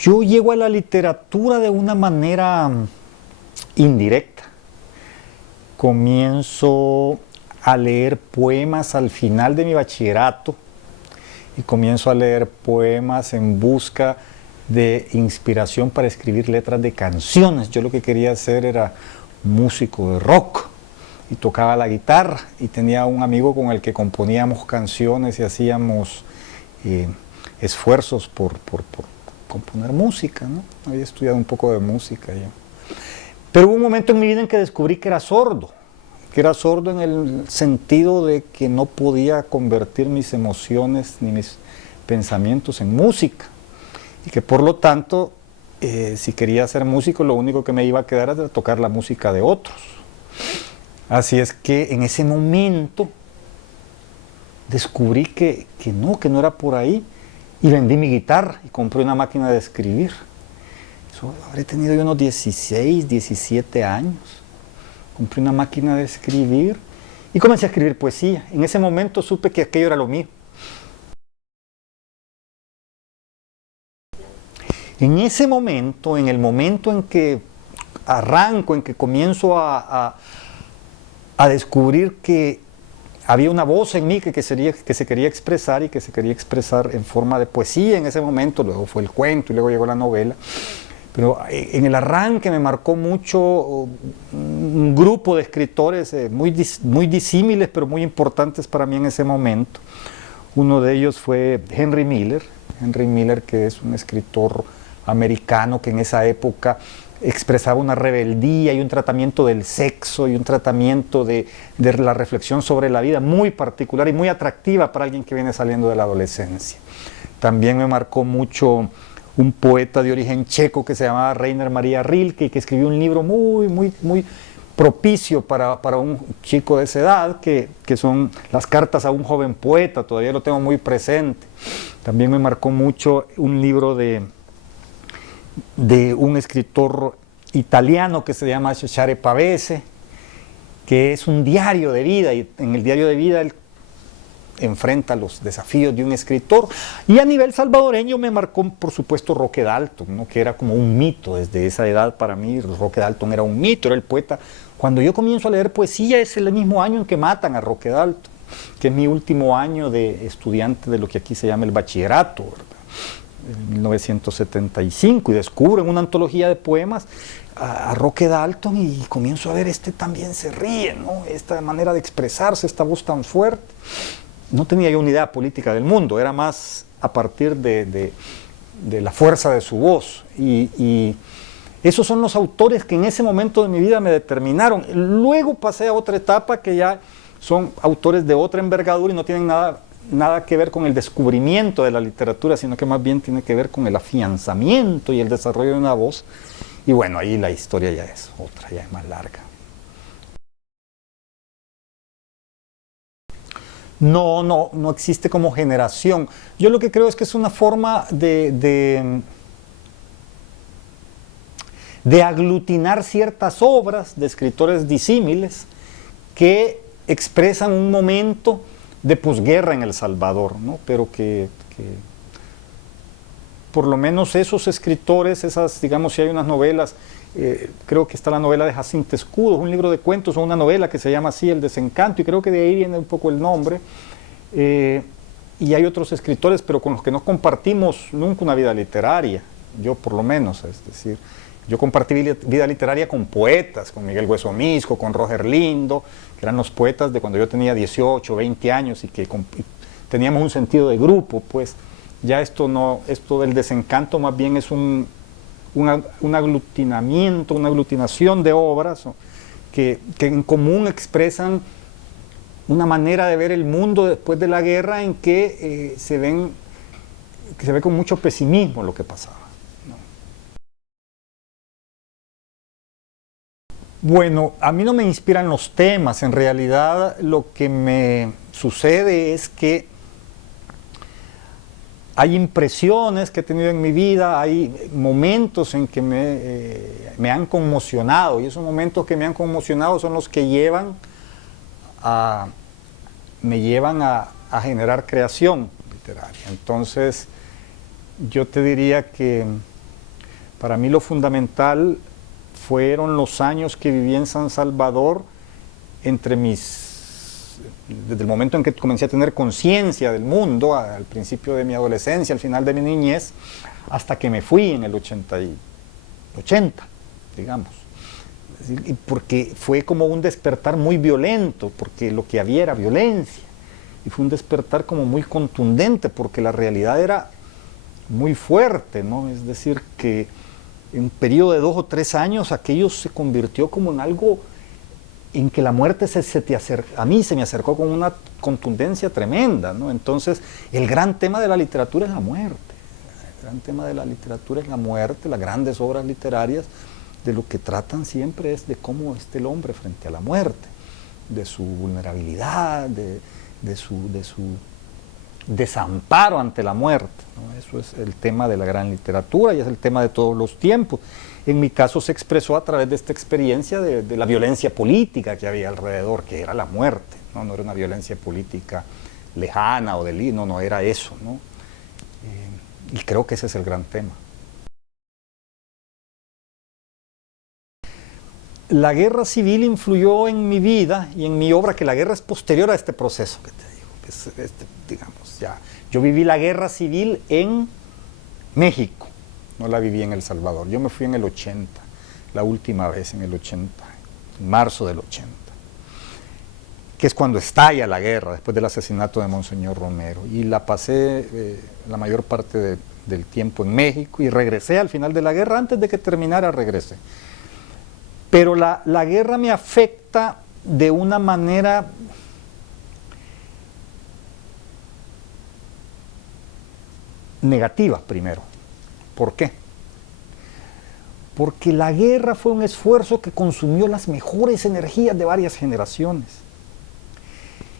Yo llego a la literatura de una manera indirecta. Comienzo a leer poemas al final de mi bachillerato y comienzo a leer poemas en busca de inspiración para escribir letras de canciones. Yo lo que quería hacer era músico de rock y tocaba la guitarra y tenía un amigo con el que componíamos canciones y hacíamos esfuerzos por componer música, ¿no? Había estudiado un poco de música yo. Pero hubo un momento en mi vida en que descubrí que era sordo en el sentido de que no podía convertir mis emociones ni mis pensamientos en música y que por lo tanto si quería ser músico lo único que me iba a quedar era tocar la música de otros. Así es que en ese momento descubrí que no era por ahí y vendí mi guitarra y compré una máquina de escribir. Eso habré tenido yo unos 16, 17 años. Compré una máquina de escribir y comencé a escribir poesía. En ese momento supe que aquello era lo mío. En ese momento, en el momento en que arranco, en que comienzo a descubrir que había una voz en mí que se quería expresar y que se quería expresar en forma de poesía en ese momento, luego fue el cuento y luego llegó la novela. Pero en el arranque me marcó mucho un grupo de escritores muy disímiles, pero muy importantes para mí en ese momento. Uno de ellos fue Henry Miller, que es un escritor americano que en esa época expresaba una rebeldía y un tratamiento del sexo y un tratamiento de la reflexión sobre la vida muy particular y muy atractiva para alguien que viene saliendo de la adolescencia. También me marcó mucho un poeta de origen checo que se llamaba Rainer Maria Rilke y que escribió un libro muy propicio para un chico de esa edad, que son las cartas a un joven poeta, todavía lo tengo muy presente. También me marcó mucho un libro de un escritor italiano que se llama Cesare Pavese, que es un diario de vida, y en el diario de vida él enfrenta los desafíos de un escritor. Y a nivel salvadoreño me marcó, por supuesto, Roque Dalton, ¿no? Que era como un mito desde esa edad. Para mí Roque Dalton era un mito, era el poeta. Cuando yo comienzo a leer poesía es el mismo año en que matan a Roque Dalton, que es mi último año de estudiante de lo que aquí se llama el bachillerato, ¿verdad? En 1975, y descubro en una antología de poemas a Roque Dalton y comienzo a ver, también se ríe, ¿no? Esta manera de expresarse, esta voz tan fuerte. No tenía yo una idea política del mundo, era más a partir de la fuerza de su voz. Y esos son los autores que en ese momento de mi vida me determinaron. Luego pasé a otra etapa que ya son autores de otra envergadura y no tienen nada que ver con el descubrimiento de la literatura, sino que más bien tiene que ver con el afianzamiento y el desarrollo de una voz. Y bueno, ahí la historia ya es otra, ya es más larga. No existe como generación. Yo lo que creo es que es una forma de aglutinar ciertas obras de escritores disímiles que expresan un momento de posguerra en El Salvador, ¿no? Pero que por lo menos esos escritores, digamos, si hay unas novelas, creo que está la novela de Jacinto Escudo, un libro de cuentos o una novela que se llama así, El Desencanto, y creo que de ahí viene un poco el nombre. Y hay otros escritores, pero con los que no compartimos nunca una vida literaria, yo por lo menos, es decir, yo compartí vida literaria con poetas, con Miguel Hueso Misco, con Roger Lindo, que eran los poetas de cuando yo tenía 18, 20 años y que teníamos un sentido de grupo, pues. Ya esto del desencanto más bien es un aglutinamiento, una aglutinación de obras que en común expresan una manera de ver el mundo después de la guerra en que se ve con mucho pesimismo lo que pasaba, ¿no? Bueno, a mí no me inspiran los temas, en realidad lo que me sucede es que hay impresiones que he tenido en mi vida, hay momentos en que me han conmocionado, y esos momentos que me han conmocionado son los que me llevan a generar creación literaria. Entonces, yo te diría que Para mí lo fundamental fueron los años que viví en San Salvador, desde el momento en que comencé a tener conciencia del mundo, al principio de mi adolescencia, al final de mi niñez, hasta que me fui en el 80, digamos. Y porque fue como un despertar muy violento, porque lo que había era violencia. Y fue un despertar como muy contundente, porque la realidad era muy fuerte, ¿no? Es decir, que en un periodo de 2 o 3 años aquello se convirtió como en algo en que la muerte a mí se me acercó con una contundencia tremenda, ¿no? Entonces, el gran tema de la literatura es la muerte. El gran tema de la literatura es la muerte. Las grandes obras literarias de lo que tratan siempre es de cómo está el hombre frente a la muerte, de su vulnerabilidad, de su desamparo ante la muerte, ¿no? Eso es el tema de la gran literatura y es el tema de todos los tiempos. En mi caso se expresó a través de esta experiencia de la violencia política que había alrededor, que era la muerte, ¿no? No era una violencia política lejana o no era eso, ¿no? Y creo que ese es el gran tema. La guerra civil influyó en mi vida y en mi obra, que la guerra es posterior a este proceso que te digo. Digamos, ya. Yo viví la guerra civil en México, no la viví en El Salvador. Yo me fui en el 80, la última vez en el 80, en marzo del 80, que es cuando estalla la guerra, después del asesinato de Monseñor Romero. Y la pasé la mayor parte del tiempo en México y regresé al final de la guerra, antes de que terminara regresé. Pero la guerra me afecta de una manera negativa primero. ¿Por qué? Porque la guerra fue un esfuerzo que consumió las mejores energías de varias generaciones.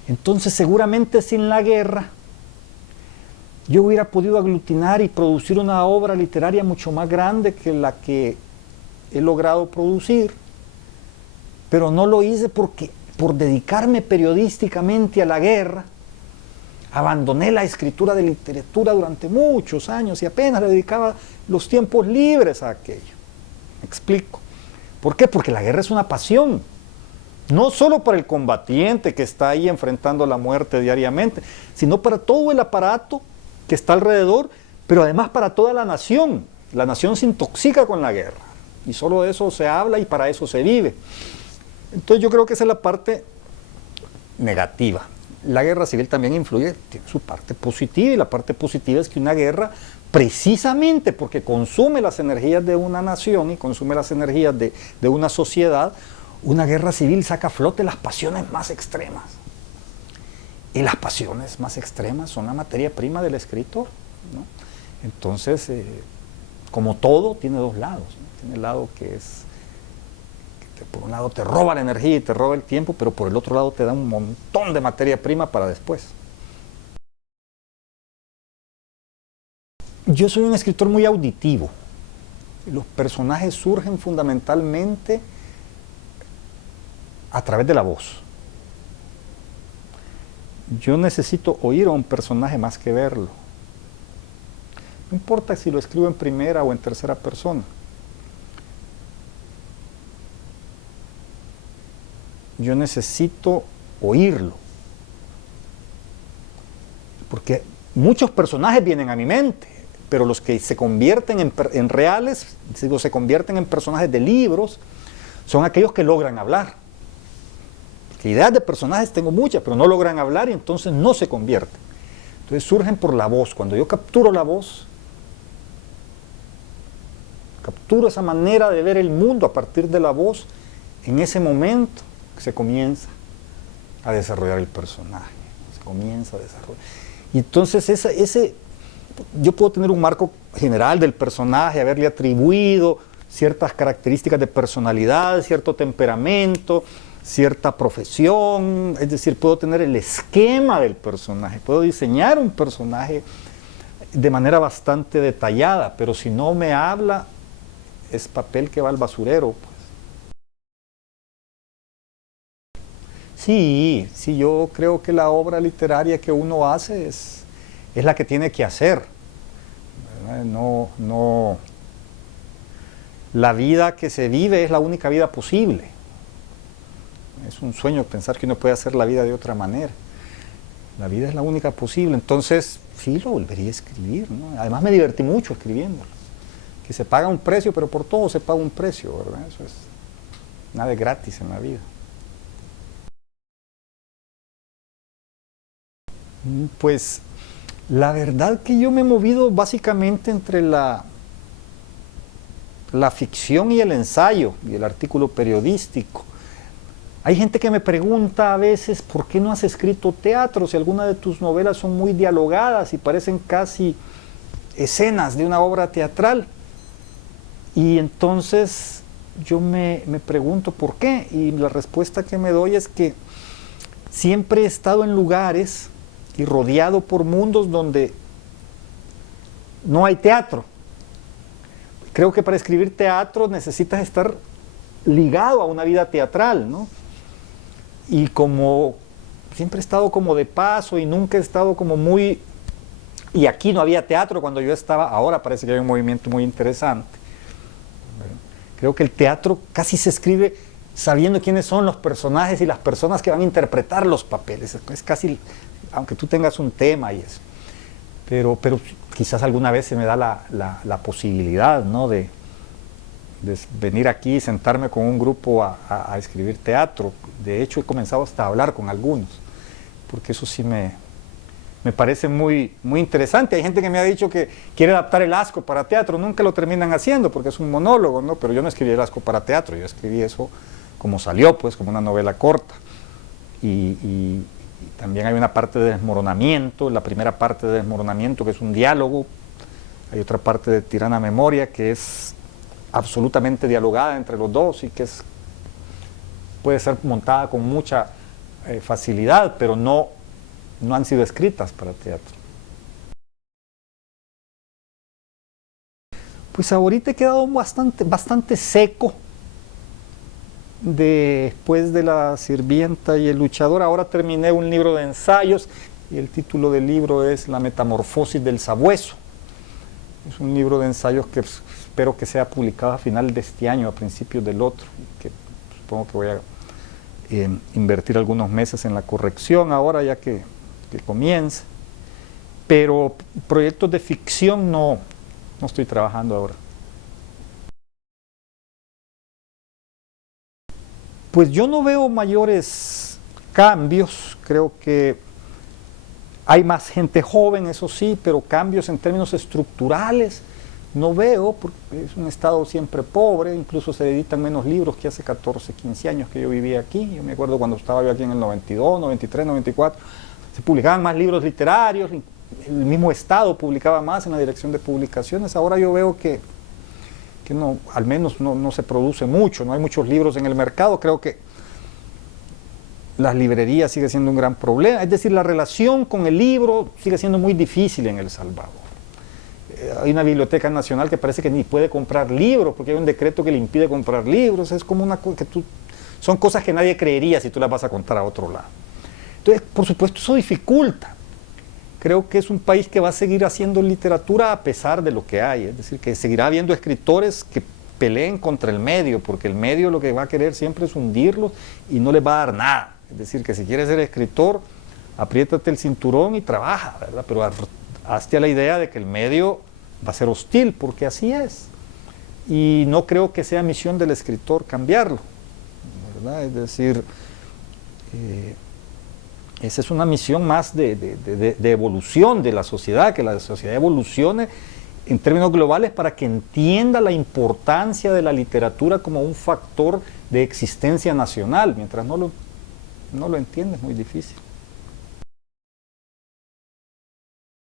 Entonces, seguramente sin la guerra, yo hubiera podido aglutinar y producir una obra literaria mucho más grande que la que he logrado producir, pero no lo hice porque por dedicarme periodísticamente a la guerra, abandoné la escritura de literatura durante muchos años y apenas le dedicaba los tiempos libres a aquello. ¿Me explico? ¿Por qué? Porque la guerra es una pasión, no solo para el combatiente que está ahí enfrentando la muerte diariamente, sino para todo el aparato que está alrededor, pero además para toda la nación. La nación se intoxica con la guerra y solo de eso se habla y para eso se vive. Entonces yo creo que esa es la parte negativa. La guerra civil también influye, tiene su parte positiva, y la parte positiva es que una guerra, precisamente porque consume las energías de una nación y consume las energías de una sociedad, una guerra civil saca a flote las pasiones más extremas. Y las pasiones más extremas son la materia prima del escritor, ¿no? Entonces, como todo, tiene dos lados, ¿no? Tiene el lado que es, por un lado te roba la energía y te roba el tiempo, pero por el otro lado te da un montón de materia prima para después. Yo soy un escritor muy auditivo. Los personajes surgen fundamentalmente a través de la voz. Yo necesito oír a un personaje más que verlo. No importa si lo escribo en primera o en tercera persona. Yo necesito oírlo. Porque muchos personajes vienen a mi mente, pero los que se convierten en reales, digo, se convierten en personajes de libros, son aquellos que logran hablar. Porque ideas de personajes tengo muchas, pero no logran hablar y entonces no se convierten. Entonces surgen por la voz. Cuando yo capturo la voz, capturo esa manera de ver el mundo a partir de la voz, en ese momento se comienza a desarrollar el personaje, se comienza a desarrollar. Y entonces yo puedo tener un marco general del personaje, haberle atribuido ciertas características de personalidad, cierto temperamento, cierta profesión, es decir, puedo tener el esquema del personaje, puedo diseñar un personaje de manera bastante detallada, pero si no me habla, es papel que va al basurero. Sí, yo creo que la obra literaria que uno hace es la que tiene que hacer. No la vida que se vive es la única vida posible. Es un sueño pensar que uno puede hacer la vida de otra manera. La vida es la única posible, entonces sí lo volvería a escribir, ¿no? Además me divertí mucho escribiéndolo. Que se paga un precio, pero por todo se paga un precio, ¿verdad? Eso es nada de gratis en la vida. Pues la verdad que yo me he movido básicamente entre la ficción y el ensayo y el artículo periodístico. Hay gente que me pregunta a veces por qué no has escrito teatro si algunas de tus novelas son muy dialogadas y parecen casi escenas de una obra teatral. Y entonces yo me pregunto por qué, y la respuesta que me doy es que siempre he estado en lugares y rodeado por mundos donde no hay teatro. Creo que para escribir teatro necesitas estar ligado a una vida teatral, ¿no? Y como siempre he estado como de paso y nunca he estado como muy... Y aquí no había teatro cuando yo estaba, ahora parece que hay un movimiento muy interesante. Creo que el teatro casi se escribe sabiendo quiénes son los personajes y las personas que van a interpretar los papeles. Es casi, aunque tú tengas un tema y eso. Pero quizás alguna vez se me da la posibilidad, ¿no?, de venir aquí y sentarme con un grupo a escribir teatro. De hecho, he comenzado hasta a hablar con algunos, porque eso sí me parece muy, muy interesante. Hay gente que me ha dicho que quiere adaptar El Asco para teatro, nunca lo terminan haciendo porque es un monólogo, ¿no? Pero yo no escribí El Asco para teatro, yo escribí eso como salió, pues, como una novela corta. Y también hay una parte de desmoronamiento, la primera parte de desmoronamiento que es un diálogo, hay otra parte de Tirana Memoria que es absolutamente dialogada entre los dos y que puede ser montada con mucha facilidad, pero no han sido escritas para teatro. Pues ahorita he quedado bastante seco después de La Sirvienta y El Luchador. Ahora terminé un libro de ensayos y el título del libro es La Metamorfosis del Sabueso. Es un libro de ensayos que espero que sea publicado a final de este año, a principios del otro, que supongo que voy a invertir algunos meses en la corrección ahora ya que comience. Pero proyectos de ficción no estoy trabajando ahora. Pues yo no veo mayores cambios, creo que hay más gente joven, eso sí, pero cambios en términos estructurales no veo, porque es un estado siempre pobre, incluso se editan menos libros que hace 14, 15 años que yo vivía aquí. Yo me acuerdo cuando estaba yo aquí en el 92, 93, 94, se publicaban más libros literarios, el mismo Estado publicaba más en la dirección de publicaciones. Ahora yo veo que no, al menos no se produce mucho, no hay muchos libros en el mercado. Creo que las librerías sigue siendo un gran problema, es decir, la relación con el libro sigue siendo muy difícil en El Salvador. Hay una biblioteca nacional que parece que ni puede comprar libros porque hay un decreto que le impide comprar libros. Es como una cosa que son cosas que nadie creería si tú las vas a contar a otro lado. Entonces, por supuesto, eso dificulta. Creo que es un país que va a seguir haciendo literatura a pesar de lo que hay, es decir, que seguirá habiendo escritores que peleen contra el medio, porque el medio lo que va a querer siempre es hundirlos y no les va a dar nada. Es decir, que si quieres ser escritor, apriétate el cinturón y trabaja, ¿verdad? Pero hazte a la idea de que el medio va a ser hostil, porque así es. Y no creo que sea misión del escritor cambiarlo, ¿verdad? Es decir, esa es una misión más de evolución de la sociedad, que la sociedad evolucione en términos globales para que entienda la importancia de la literatura como un factor de existencia nacional. Mientras no lo entiende es muy difícil.